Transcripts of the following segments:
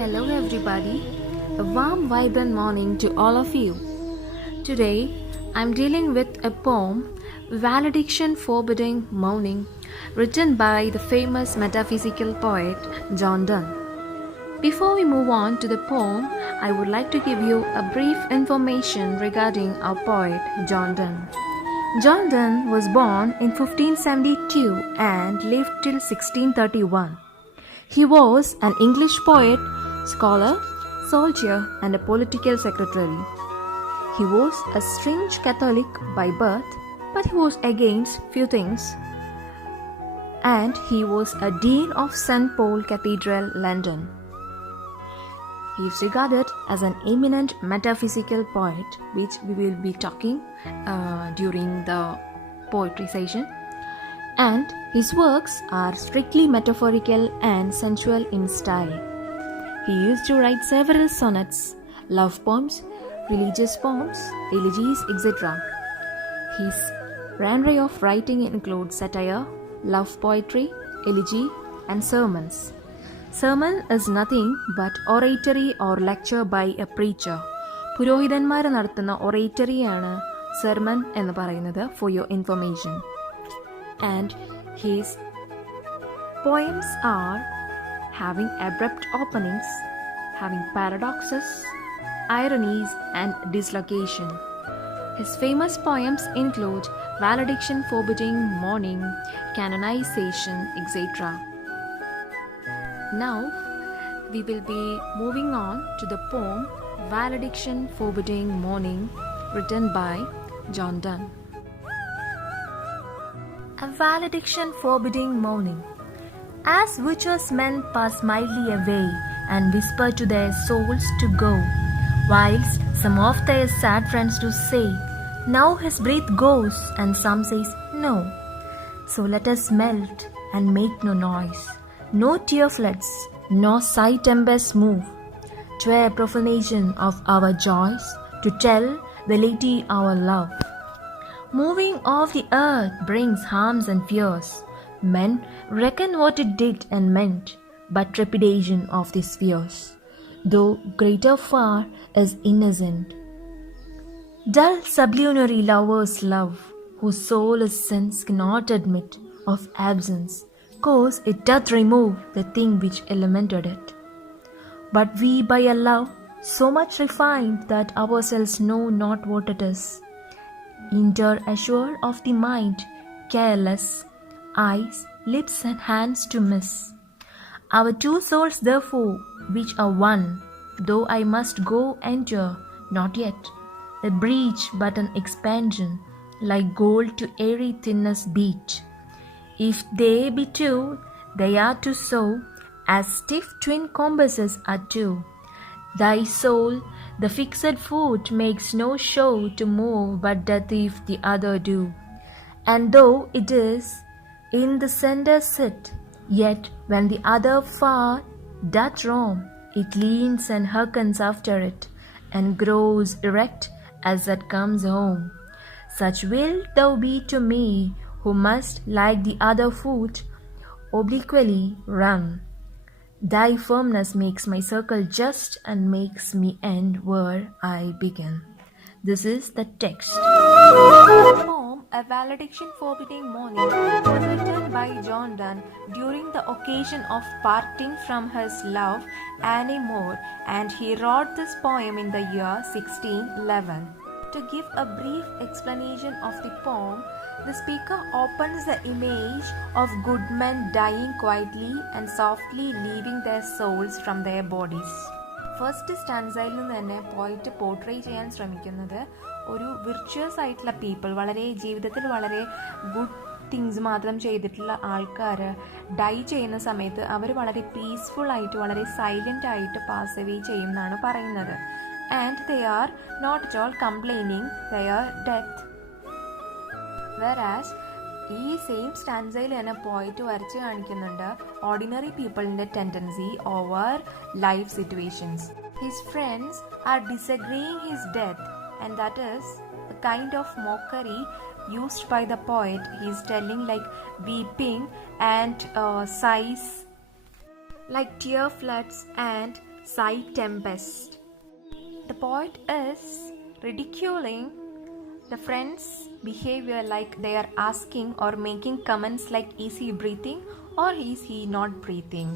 Hello everybody, a warm vibrant morning to all of you. Today I'm dealing with a poem, Valediction Forbidding Mourning, written by the famous metaphysical poet John Donne. Before we move on to the poem, I would like to give you a brief information regarding our poet John Donne. John Donne was born in 1572 and lived till 1631. He was an English poet, scholar, soldier, and a political secretary. He was a strange Catholic by birth, but he was against few things. And he was a Dean of St. Paul Cathedral, London. He is regarded as an eminent metaphysical poet, which we will be talking during the poetry session. And his works are strictly metaphorical and sensual in style. He used to write several sonnets, love poems, religious poems, elegies, etc. His genre of writing includes satire, love poetry, elegy, and sermons. Sermon is nothing but oratory or lecture by a preacher. പുരോഹിതന്മാർ നടത്തുന്ന ഒറേറ്ററിയാണ് sermon എന്ന് പറയുന്നത്, for your information. And his poems are having abrupt openings, having paradoxes, ironies, and dislocation. His famous poems include Valediction, Forbidding, Mourning, Canonization, etc. Now, we will be moving on to the poem Valediction, Forbidding, Mourning, written by John Donne. A valediction forbidding mourning. As virtuous men pass mildly away and whisper to their souls to go, whilst some of their sad friends do say, now his breath goes, and some says, no. So let us melt and make no noise. No tear floods, nor sigh tempests move, 'twere profanation of our joys to tell the lady our love. Moving of the earth brings harms and fears. Men reckon what it did and meant, but trepidation of these fears, though greater far, is innocent. Dull sublunary lovers love, whose soul is sense cannot admit of absence, cause it doth remove the thing which elemented it. But we by a love so much refined that ourselves know not what it is, enter assured of the mind, careless, eyes, lips and hands to miss. Our two souls therefore, which are one, though I must go enter, not yet, a breach but an expansion, like gold to airy thinness beat. If they be two, they are two so, as stiff twin compasses are two. Thy soul, the fixed foot, makes no show to move, but doth if the other do. And though it is in the center sit, yet when the other far doth roam, it leans and hearkens after it, and grows erect as that comes home. Such wilt thou be to me, who must, like the other foot, obliquely run. Thy firmness makes my circle just and makes me end where I begin. This is the text. The poem, A Valediction Forbidding Mourning, was written by John Donne during the occasion of parting from his love Annie Moore, and he wrote this poem in the year 1611. To give a brief explanation of the poem, the speaker opens the image of good men dying quietly and softly leaving their souls from their bodies. First സ്റ്റാൻസയിൽ നിന്ന് തന്നെ പോയിട്ട് പോർട്രേ ചെയ്യാൻ ശ്രമിക്കുന്നത് ഒരു വിർച്വസ് ആയിട്ടുള്ള പീപ്പിൾ, വളരെ ജീവിതത്തിൽ വളരെ ഗുഡ് തിങ്സ് മാത്രം ചെയ്തിട്ടുള്ള ആൾക്കാർ ഡൈ ചെയ്യുന്ന സമയത്ത് അവർ വളരെ പീസ്ഫുൾ ആയിട്ട് വളരെ സൈലൻ്റ് ആയിട്ട് പാസ് അവേ ചെയ്യും എന്നാണ് പറയുന്നത്. And they are not at all complaining their death. Whereas ഈ സെയിം സ്റ്റാൻസയിൽ തന്നെ പോയിട്ട് വരച്ച് കാണിക്കുന്നുണ്ട് ഓർഡിനറി പീപ്പിളിൻ്റെ tendency over life situations. His friends are disagreeing his death, and that is a kind of mockery used by the poet. He is telling like weeping and sighs like tear floods and sigh tempest. The poet is ridiculing the friend's behavior, like they are asking or making comments like, is he breathing or is he not breathing?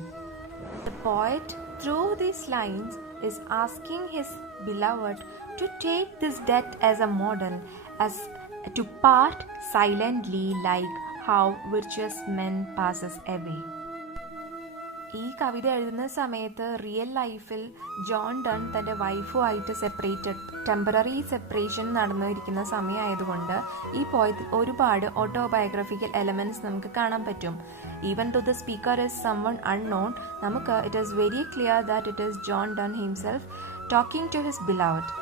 The poet through these lines is asking his beloved to take this death as a model, as to part silently like how virtuous men passes away. ഈ കവിത എഴുതുന്ന സമയത്ത് റിയൽ ലൈഫിൽ John done തൻ്റെ വൈഫുമായിട്ട് temporary separation നടന്നിരിക്കുന്ന സമയമായതുകൊണ്ട് ഈ പോയത്തിൽ ഒരുപാട് ഓട്ടോബയോഗ്രഫിക്കൽ എലമെൻറ്റ്സ് നമുക്ക് കാണാൻ പറ്റും. Even though the speaker is someone unknown, നമുക്ക് it is very clear that it is John Donne himself talking to his beloved.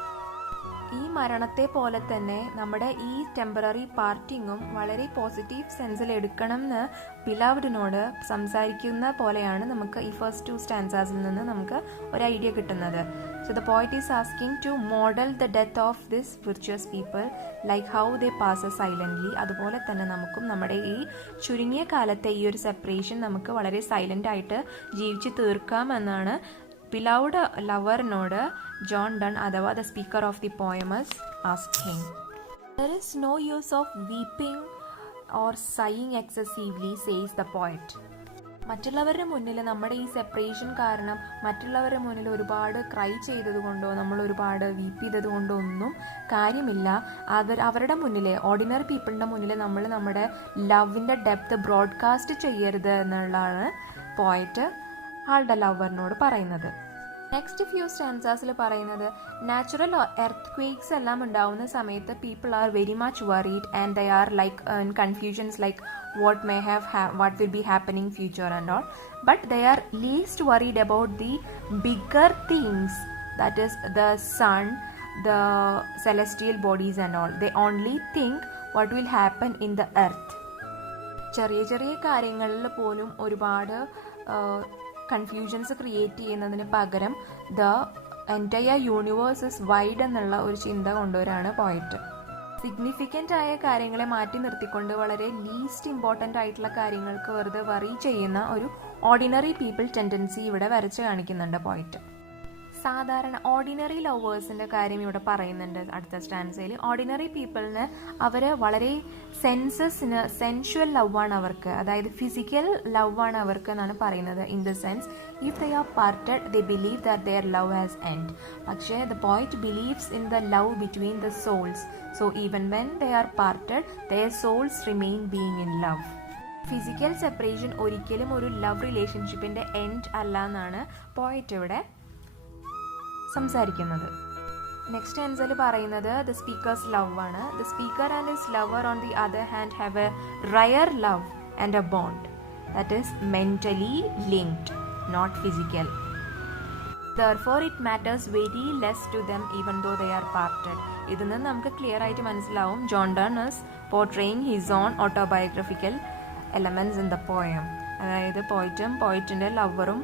ഈ മരണത്തെ പോലെ തന്നെ നമ്മുടെ ഈ ടെമ്പററി പാർട്ടിങ്ങും വളരെ പോസിറ്റീവ് സെൻസിൽ എടുക്കണം എന്ന് ബിലവഡിനോട് സംസാരിക്കുന്ന പോലെയാണ് നമുക്ക് ഈ ഫസ്റ്റ് 2 സ്റ്റാൻസാസിൽ നിന്ന് നമുക്ക് ഒരു ഐഡിയ കിട്ടുന്നത്. So the poet is asking two model the death of this virtues people like how they pass silently. അതുപോലെ തന്നെ നമുക്കും നമ്മുടെ ഈ ചുരുങ്ങിയ കാലത്തെ ഈ ഒരു സെപ്പറേഷൻ നമുക്ക് വളരെ സൈലൻ്റ് ആയിട്ട് ജീവിച്ച് തീർക്കാമെന്നാണ് ബിലൗഡ് ലവറിനോട് ജോൺ ഡൺ അഥവാ the speaker of the poem is asking. There is no use of weeping or sighing excessively, says the poet. മറ്റുള്ളവരുടെ മുന്നിൽ നമ്മുടെ ഈ സെപ്പറേഷൻ കാരണം മറ്റുള്ളവരുടെ മുന്നിൽ ഒരുപാട് ക്രൈ ചെയ്തതുകൊണ്ടോ നമ്മൾ ഒരുപാട് വീപ്പ് ചെയ്തത് കൊണ്ടോ ഒന്നും കാര്യമില്ല. അവരുടെ മുന്നിൽ, ഓർഡിനറി പീപ്പിളിൻ്റെ മുന്നിൽ നമ്മൾ നമ്മുടെ ലവിൻ്റെ ഡെപ്ത് ബ്രോഡ്കാസ്റ്റ് ചെയ്യരുത് എന്നുള്ളതാണ് പോയറ്റ് ആളുടെ ലവറിനോട് പറയുന്നത്. നെക്സ്റ്റ് ഫ്യൂ സ്റ്റാൻസാസിൽ പറയുന്നത്, നാച്ചുറൽ എർത്ത് ക്വേക്സ് എല്ലാം ഉണ്ടാവുന്ന സമയത്ത് people are very much worried and they are like in confusions like what will be happening future and all, but they are least worried about the bigger things, that is the sun, the celestial bodies and all. They only think what will happen in the earth. ചെറിയ ചെറിയ കാര്യങ്ങളിൽ പോലും ഒരുപാട് confusions create ചെയ്യുന്നതിന് പകരം the entire universe is wide എന്നുള്ള ഒരു ചിന്ത കൊണ്ടുവരാണ് പോയറ്റ്. സിഗ്നിഫിക്കൻ്റ് ആയ കാര്യങ്ങളെ മാറ്റി നിർത്തിക്കൊണ്ട് വളരെ ലീസ്റ്റ് ഇമ്പോർട്ടൻ്റ് ആയിട്ടുള്ള കാര്യങ്ങൾക്ക് വെറുതെ വറി ചെയ്യുന്ന ഒരു ഓർഡിനറി പീപ്പിൾ ടെൻഡൻസി ഇവിടെ വരച്ച് കാണിക്കുന്നുണ്ട് പോയറ്റ്. സാധാരണ ഓർഡിനറി ലവേഴ്സിൻ്റെ കാര്യം ഇവിടെ പറയുന്നുണ്ട് അടുത്ത സ്റ്റാൻസയിൽ. ഓർഡിനറി പീപ്പിളിന് അവർ വളരെ സെൻഷ്വൽ ലവാണ് അവർക്ക്, അതായത് ഫിസിക്കൽ ലവാണ് അവർക്ക് എന്നാണ് പറയുന്നത്. In the sense if they are parted they believe that their love has end. പക്ഷേ the poet believes in the love between the souls. So even when they are parted their souls remain being in love. Physical separation ഒരിക്കലും ഒരു ലവ് റിലേഷൻഷിപ്പിൻ്റെ എൻഡ് അല്ല എന്നാണ് poet ഇവിടെ സംസാരിക്കുന്നത്. Next answer പറയുന്നത് the speaker's love ആണ്. The speaker and his lover on the other hand have a rare love and a bond that is mentally linked, not physical. Therefore it matters very less to them even though they are parted. ഇതിൽ നിന്ന് നമുക്ക് ക്ലിയർ ആയിട്ട് മനസ്സിലാവും John done is portraying his own autobiographical elements in the poem. അതായത് പോയിറ്റിൻ്റെ ലവറും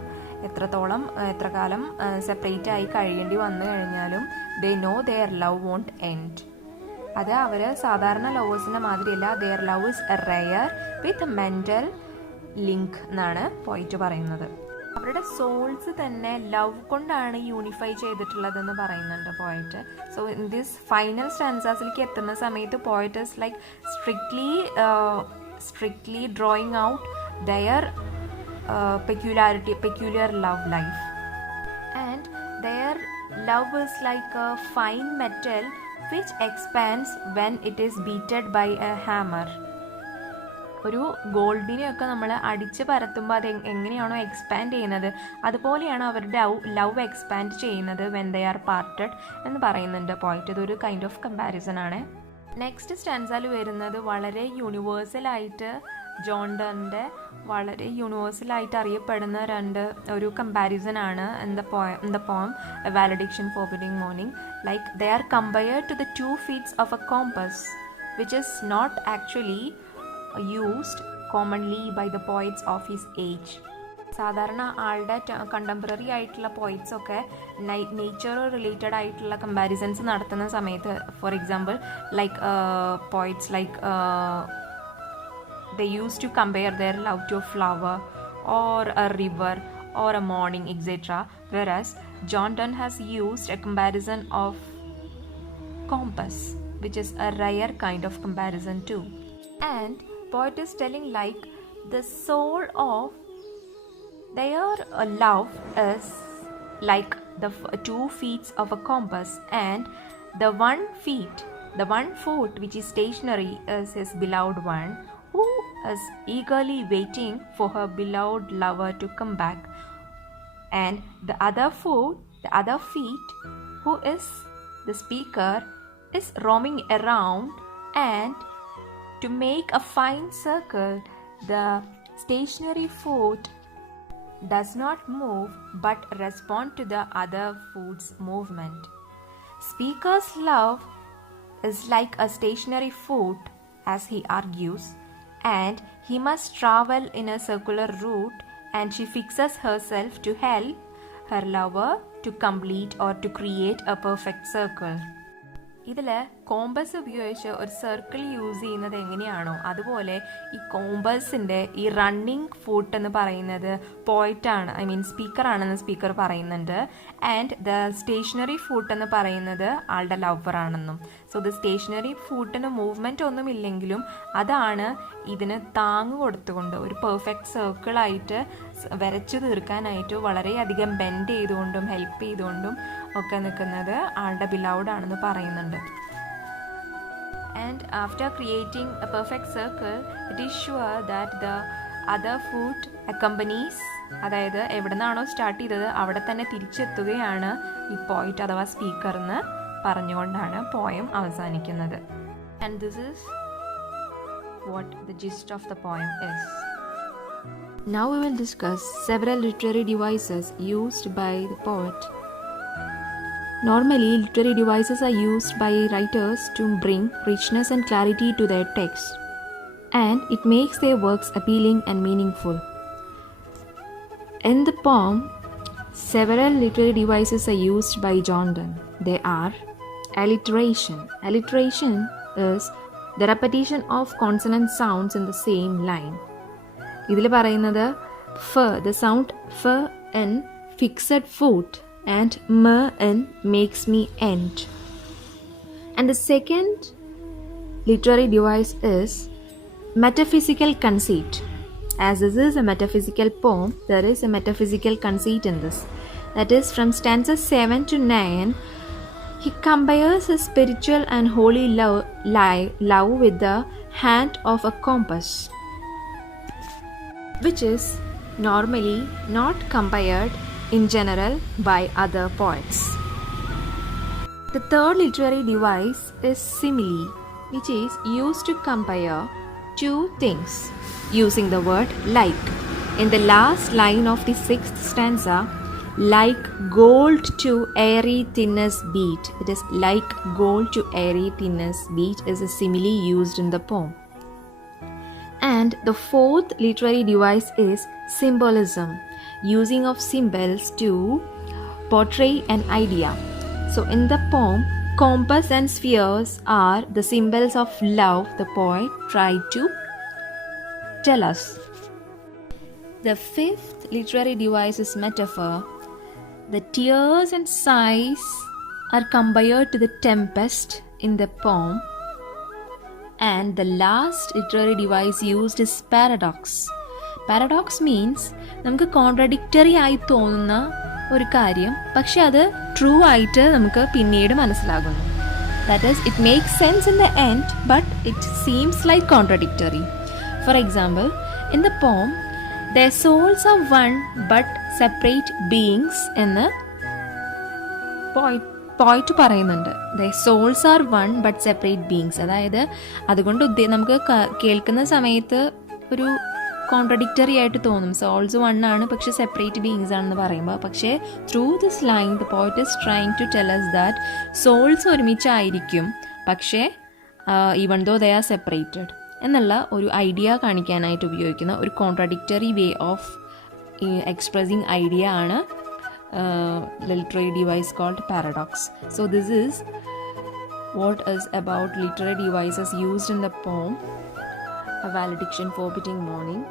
എത്ര കാലം സെപ്പറേറ്റ് ആയി കഴിയേണ്ടി വന്നു കഴിഞ്ഞാലും they know their love won't end. അത് അവർ സാധാരണ ലവേഴ്സിൻ്റെ മാതിരിയല്ല, their love is a rare with mental link എന്നാണ് പോയിറ്റ് പറയുന്നത്. അവരുടെ സോൾസ് തന്നെ ലവ് കൊണ്ടാണ് യൂണിഫൈ ചെയ്തിട്ടുള്ളതെന്ന് പറയുന്നുണ്ട് poet. So in this final സ്റ്റാൻസാസിലേക്ക് എത്തുന്ന സമയത്ത് poet is like strictly drawing out their peculiar love life, and their love is like a fine metal which expands when it is beaten by a hammer. ഒരു ഗോൾഡിനെയൊക്കെ നമ്മൾ അടിച്ച് പരത്തുമ്പോൾ അത് എങ്ങനെയാണോ എക്സ്പാൻഡ് ചെയ്യുന്നത് അതുപോലെയാണ് അവരുടെ ലവ് എക്സ്പാൻഡ് ചെയ്യുന്നത് വെൻ ദേ ആർ പാർട്ടഡ് എന്ന് പറയുന്നുണ്ട് പോയിട്ട്. ഇതൊരു കൈൻഡ് ഓഫ് കമ്പാരിസൺ ആണ്. നെക്സ്റ്റ് സ്റ്റാൻസാൽ വരുന്നത് വളരെ യൂണിവേഴ്സലായിട്ട് ജോൺ ഡണ്ണിൻ്റെ വളരെ യൂണിവേഴ്സലായിട്ട് അറിയപ്പെടുന്ന ഒരു കമ്പാരിസൺ ആണ് in the poem valediction forbidding mourning. Like they are compared to the 2 feet of a compass which is not actually used commonly by the poets of his age. സാധാരണ ആളുടെ കണ്ടംപററി ആയിട്ടുള്ള പോയിറ്റ്സ് ഒക്കെ നേച്ചർ റിലേറ്റഡ് ആയിട്ടുള്ള കമ്പാരിസൺസ് നടത്തുന്ന സമയത്ത്, for example like poets like they used to compare their love to a flower or a river or a morning, etc. whereas John Donne has used a comparison of compass, which is a rare kind of comparison too. And poet is telling like the soul of their love is like the 2 feet of a compass, and the 1 foot which is stationary is his beloved one, who is eagerly waiting for her beloved lover to come back, and the other feet, who is the speaker, is roaming around, and to make a fine circle, the stationary foot does not move but respond to the other foot's movement. Speaker's love is like a stationary foot, as he argues, and he must travel in a circular route, and she fixes herself to help her lover to complete or to create a perfect circle. ഇതിൽ കോമ്പസ് ഉപയോഗിച്ച് ഒരു circle use ചെയ്യുന്നത് എങ്ങനെയാണോ അതുപോലെ ഈ കോമ്പസിൻ്റെ ഈ running foot എന്ന് പറയുന്നത് പോയിറ്റാണ്, ഐ മീൻ സ്പീക്കറാണെന്ന് സ്പീക്കർ പറയുന്നുണ്ട്. ആൻഡ് ദ സ്റ്റേഷനറി ഫുട്ട് എന്ന് പറയുന്നത് ആളുടെ ലവറാണെന്നും. സോ ദ സ്റ്റേഷനറി ഫുട്ടിന് മൂവ്മെൻ്റ് ഒന്നുമില്ലെങ്കിലും അതാണ് ഇതിന് താങ്ങ് കൊടുത്തുകൊണ്ട് ഒരു പെർഫെക്റ്റ് സർക്കിളായിട്ട് വരച്ചു തീർക്കാനായിട്ട് വളരെയധികം ബെൻഡ് ചെയ്തുകൊണ്ടും ഹെൽപ്പ് ചെയ്തുകൊണ്ടും ഒക്കെ നിൽക്കുന്നത് ആളുടെ ബിലൗഡ് ആണെന്ന് പറയുന്നുണ്ട്. And after creating a perfect circle, it is sure that the other foot accompanies, അതായത് എവിടെ നിന്നാണോ സ്റ്റാർട്ട് ചെയ്തത് അവിടെ തന്നെ തിരിച്ചെത്തുകയാണ് ഈ പോയിറ്റ് അഥവാ സ്പീക്കർ എന്ന് പറഞ്ഞുകൊണ്ടാണ് പോയം അവസാനിക്കുന്നത്. And this is what the gist of the poem is. Now we will discuss several literary devices used by the poet. Normally, literary devices are used by writers to bring richness and clarity to their text, and it makes their works appealing and meaningful. In the poem, several literary devices are used by John Donne. They are alliteration. Alliteration is the repetition of consonant sounds in the same line. ഇതിൽ പറയുന്നത് the sound f in fixed foot and m in makes me end. And the second literary device is metaphysical conceit. As this is a metaphysical poem, there is a metaphysical conceit in this. That is, from stanzas 7 to 9, he compares his spiritual and holy love with the hand of a compass, which is normally not compared in general by other poets. The third literary device is simile, which is used to compare two things using the word like. In the last line of the 6th stanza, like gold to airy thinnest beat. It is like gold to airy thinnest beat is a simile used in the poem. And the fourth literary device is symbolism, using of symbols to portray an idea. So in the poem, compass and spheres are the symbols of love the poet tried to tell us. The fifth literary device is metaphor. The tears and sighs are compared to the tempest in the poem. And the last literary device used is paradox. Paradox means നമുക്ക് കോൺട്രഡിക്റ്ററി ആയി തോന്നുന്ന ഒരു കാര്യം പക്ഷെ അത് ട്രൂ ആയിട്ട് നമുക്ക് പിന്നീട് മനസ്സിലാകുന്നു. That is it makes sense in the end but it seems like contradictory. For example, in the പോം their souls are one but separate beings എന്ന് പോയിറ്റ് പറയുന്നുണ്ട്. their souls are one but separate beings. അതായത് അതുകൊണ്ട് നമുക്ക് കേൾക്കുന്ന സമയത്ത് ഒരു കോൺട്രഡിക്റ്ററി ആയിട്ട് തോന്നും. സോൾസ് വൺ ആണ് പക്ഷെ സെപ്പറേറ്റ് ബീയിങ്സ് ആണെന്ന് പറയുമ്പോൾ, പക്ഷേ through this line the poet is trying to tell us that souls ഒരുമിച്ചായിരിക്കും പക്ഷേ even though they are separated എന്നുള്ള ഒരു ഐഡിയ കാണിക്കാനായിട്ട് ഉപയോഗിക്കുന്ന ഒരു contradictory way of expressing idea ആണ് literary device called paradox. So this is what is about literary devices used in the poem A Valediction Forbidding Mourning.